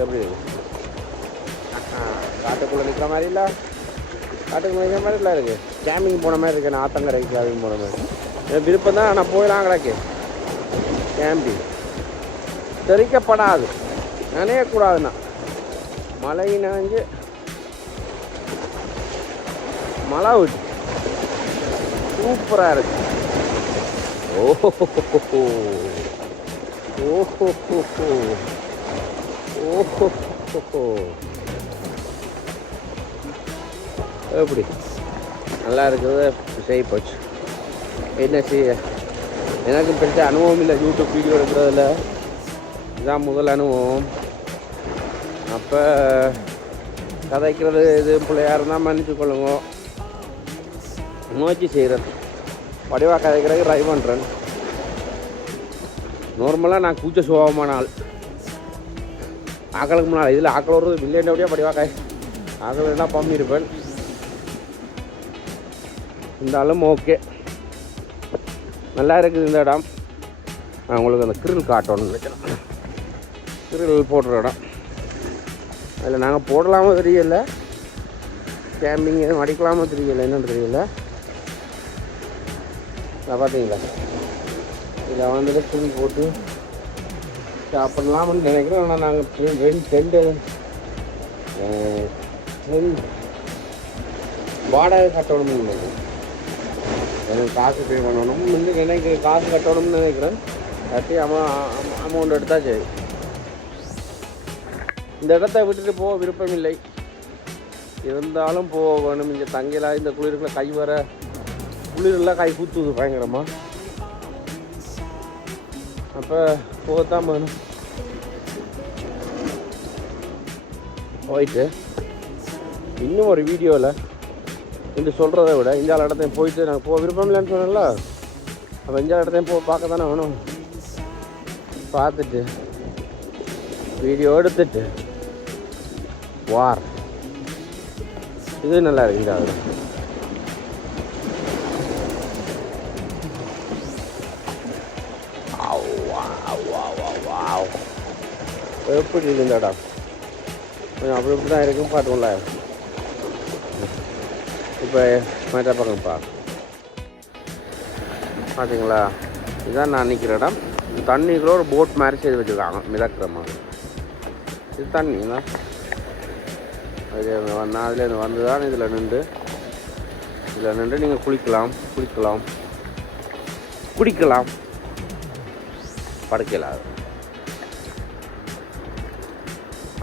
எப்படி காட்டுக்குள்ளே நிற்கிற மாதிரி இல்லை, காட்டுக்குள்ளே நிற்கிற மாதிரி இல்லை இருக்குது. கேம்பிங் போன மாதிரி இருக்கு, நான் ஆத்தங்கரை கேம்பிங் போன மாதிரி. என் விருப்பம் தான், நான் போயிடலாம் கிடக்கு. கேம்பிங் தெரிக்கப்படாது, நினையக்கூடாதுண்ணா. மழை நனைஞ்சு மழை விட்டு சூப்பராக இருக்கு. ஓஹோ ஓஹோ ஓஹோ எப்படி நல்லா இருக்குது. செய்ய போச்சு. என்ன செய்ய, எனக்கு பெருசாக அனுபவம் இல்லை யூடியூப் வீடியோ எடுக்கிறதுல. இதுதான் முதல் அனுபவம். அப்போ கதைக்கிறது இது பிள்ளையாக இருந்தால் மன்னிச்சு கொள்ளுங்க. முயற்சி செய்கிறேன், வடிவாக கதைக்கிறதுக்கு ட்ரை பண்ணுறேன். நார்மலாக நான் கூச்ச சுபாவமான ஆள். ஆக்களுக்கு முன்னால் இதில் ஆக்கள் ஒரு மில்லியன் வடிவாக ஆக்கள் என்ன பம்மி இருப்பேன். இருந்தாலும் ஓகே, நல்லா இருக்குது இந்த இடம். நான் உங்களுக்கு அந்த கிரில் காட்டணும்னு நினைக்கிறேன். கிரில் போடுற இடம் அதில் நாங்கள் போடலாமோ தெரியல, கேம்பிங் எதுவும் அடிக்கலாமோ தெரியல, என்னன்னு தெரியல. பார்த்தீங்களா, இதில் வந்துட்டு கிரில் போட்டு சாப்பிடலாம்னு நினைக்கிறோம். ஆனால் நாங்கள் ரெண்டு வாடகை கட்டணும்னு நினைக்கிறேன். எனக்கு காசு பே பண்ணணும் எனக்கு காசு கட்டணும்னு நினைக்கிறேன். கட்டி அமௌண்ட் எடுத்தால் சரி. இந்த இடத்த விட்டுட்டு போக விருப்பம் இல்லை, இருந்தாலும் போக வேணும். இங்கே தங்கலாம், இந்த குளிருக்குள்ள கை வர குளிரெல்லாம் கை கூத்துது பயங்கரமாக. அப்போ போகத்தான் வேணும். போயிட்டு இன்னும் ஒரு வீடியோவில் என்று சொல்கிறத விட இந்த இடத்தையும் போயிட்டு நாங்கள் போக விருப்பம் இல்லைன்னு சொன்னோம்ல, அப்போ இந்த இடத்தையும் பார்க்க தானே வேணும். பார்த்துட்டு வீடியோ எடுத்துட்டு வார். இது நல்லா இருக்கு. இந்த இடம் எப்படி இருக்கு இந்த இடம்? கொஞ்சம் அப்படி இப்படி தான் இருக்கும், பார்த்துக்கோங்கள. இப்போ மற்ற பக்கம் பார்த்தீங்களா, இதுதான் நான் நிற்கிற இடம். தண்ணிக்குள்ள ஒரு போட் மாதிரி செய்து வச்சுருக்காங்க, மிதக்கிற மாதிரி. இது தண்ணி தான். நான் அதுலேருந்து வந்து தான் இதில் நின்று நீங்கள் குளிக்கலாம் குடிக்கலாம், படுக்கலாம்.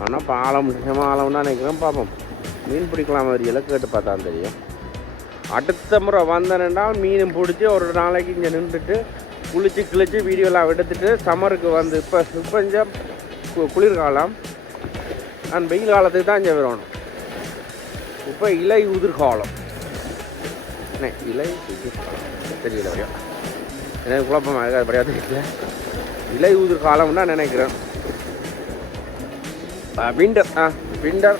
ஆனால் இப்போ ஆழம்னா நினைக்கிறேன். பார்ப்போம், மீன் பிடிக்கலாம் மாதிரியெல்லாம் கேட்டு பார்த்தா தெரியும். அடுத்த முறை வந்தேன்னால் மீன் பிடிச்சி ஒரு நாளைக்கு இங்கே நின்றுட்டு குளிச்சு கிழிச்சு வீடியோலாம் எடுத்துகிட்டு சம்மருக்கு வந்து இப்போ இங்கே குளிர்காலம், நான் வெயில் காலத்துக்கு தான் இங்கே வரணும். இப்போ இலை உதிர்காலம், இலை உதிர்காலம் தெரியல வரையா, எனக்கு குழப்பமாக படியாது தெரியல. இலை உதிர்காலம் தான் நினைக்கிறேன். விண்டர்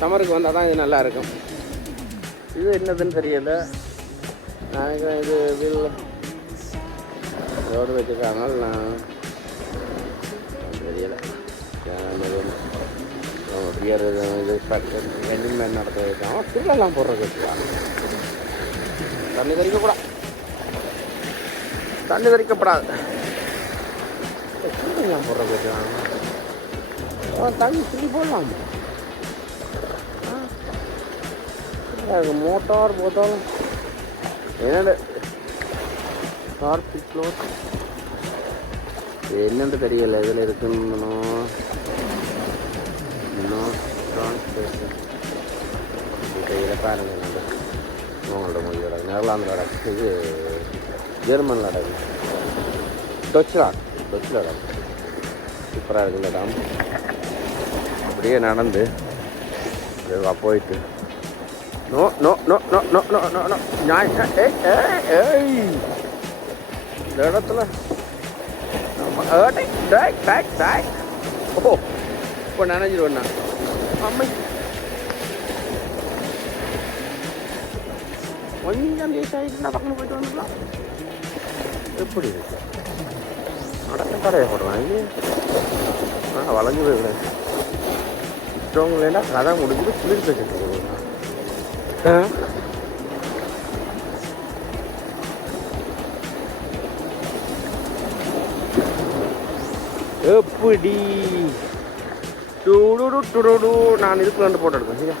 சம்மருக்கு வந்தால் தான் இது நல்லா இருக்கும். இது என்னதுன்னு தெரியல, நான் நினைக்கிறேன் இது வில் ரோடு வச்சுருக்காங்க. நான் தெரியல, பியர் இது ரெண்டு மேன் நடத்த வச்சுருக்காங்க. திருடெல்லாம் போடுறது வச்சுருக்காங்க. தண்ணி தெறிக்கப்படாது. திருடெல்லாம் போடுறது வச்சுருக்காங்க. தண்ணி திரும்பி போடலாம். மோட்டார் போட்டாலும் என்னென்ன கார்பிக் ஃப்ளோர் என்னென்று தெரியல, இதில் இருக்குன்னு. இதை பாருங்க, உங்களோட மொழியோட நெதர்லாந்து நடக்கு, இது ஜெர்மன் நடக்கு, டொச்லாண்ட் சூப்பராக இருக்குல்ல இடம். அப்படியே நடந்து போயிட்டு no no no no no no no no இந்த இடத்துல ஓ இப்போ நினைஞ்சிருவேண்ணா. அம்மை கொஞ்சம் லேட் ஆகிட்டு பக்கம் போயிட்டு வந்துக்கலாம். எப்படி இருக்கு? அடக்கட்டாரையை போடுறான் இது வளைஞ்சு போயிருக்கேன் மற்றவங்களா கதை முடிஞ்சுட்டு குளிர் பேசிட்டு எப்படி நான் இதுக்கு ரெண்டு போட்டோ எடுப்பேன் சரியா